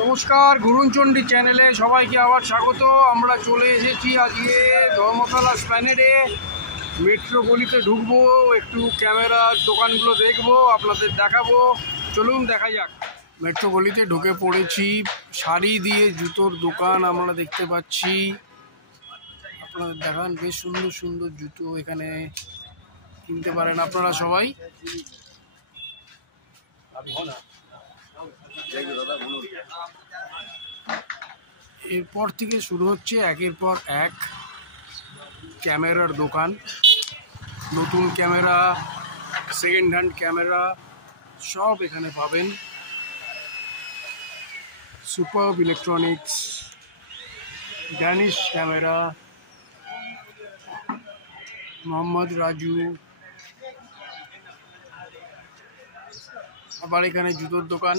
নমস্কার, গুরুচণ্ডী চ্যানেলে সবাইকে আবার স্বাগত। আমরা চলে এসেছি আজকে ধর্মতলা স্প্ল্যানেডে। মেট্রো গলিতে ঢুকবো, একটু ক্যামেরার দোকানগুলো দেখবো, আপনাদের দেখাবো। চলুন দেখা যাক। মেট্রো গলিতে ঢুকে পড়েছি। শাড়ি দিয়ে জুতোর দোকান আমরা দেখতে পাচ্ছি। আপনাদের দেখান, বেশ সুন্দর সুন্দর জুতো এখানে কিনতে পারেন আপনারা সবাই। এরপর থেকে শুরু হচ্ছে একের পর এক ক্যামেরার দোকান। নতুন ক্যামেরা, সেকেন্ড হ্যান্ড ক্যামেরা সব এখানে পাবেন। Super electronics, Danish camera, Mohammad Raju. আবার এখানে জুতোর দোকান।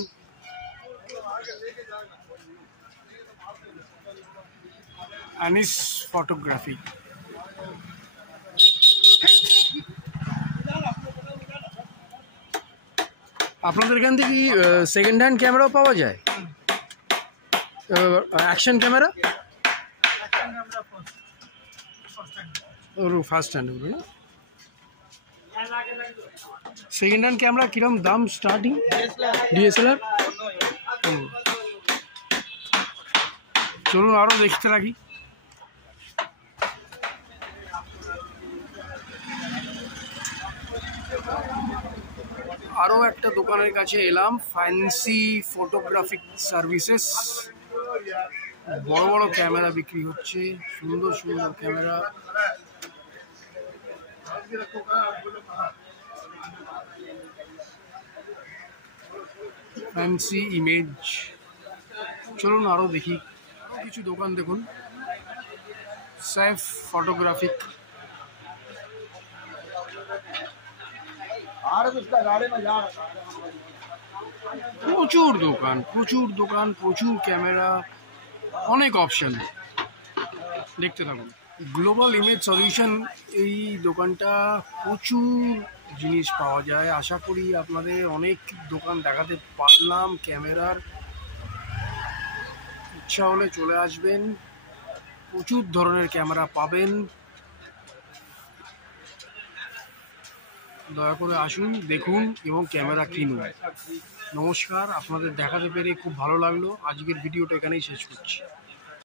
আনিস ফটোগ্রাফি। আপনাদের এখান থেকে কি সেকেন্ড হ্যান্ড ক্যামেরাও পাওয়া যায়? অ্যাকশন ক্যামেরা, ফার্স্ট হ্যান্ডগুলো না? সেকেন্ড হ্যান্ড ক্যামেরা কিরকম দাম স্টার্টিং? ডিএসএলআর। চলুন আরও দেখতে লাগি। আরও একটা দোকানের কাছে এলাম, ফ্যান্সি ফটোগ্রাফিক সার্ভিসেস। বড় বড় ক্যামেরা বিক্রি হচ্ছে, সুন্দর সুন্দর ক্যামেরা। Fancy image. চলুন আরও দেখি কিছু দোকান। দেখুন, সেফ ফটোগ্রাফিক। প্রচুর দোকান, প্রচুর দোকান, প্রচুর ক্যামেরা, অনেক অপশন। দেখতে থাকুন। গ্লোবাল ইমেজ সলিউশন, এই দোকানটা প্রচুর জিনিস পাওয়া যায়। আশা করি আপনাদের অনেক দোকান দেখাতে পারলাম ক্যামেরার। ইচ্ছা হলে চলে আসবেন, প্রচুর ধরনের ক্যামেরা পাবেন। দয়া করে আসুন, দেখুন এবং ক্যামেরা কিনুন। নমস্কার, আপনাদের দেখাতে পেরে খুব ভালো লাগলো। আজকের ভিডিওটা এখানেই শেষ করছি।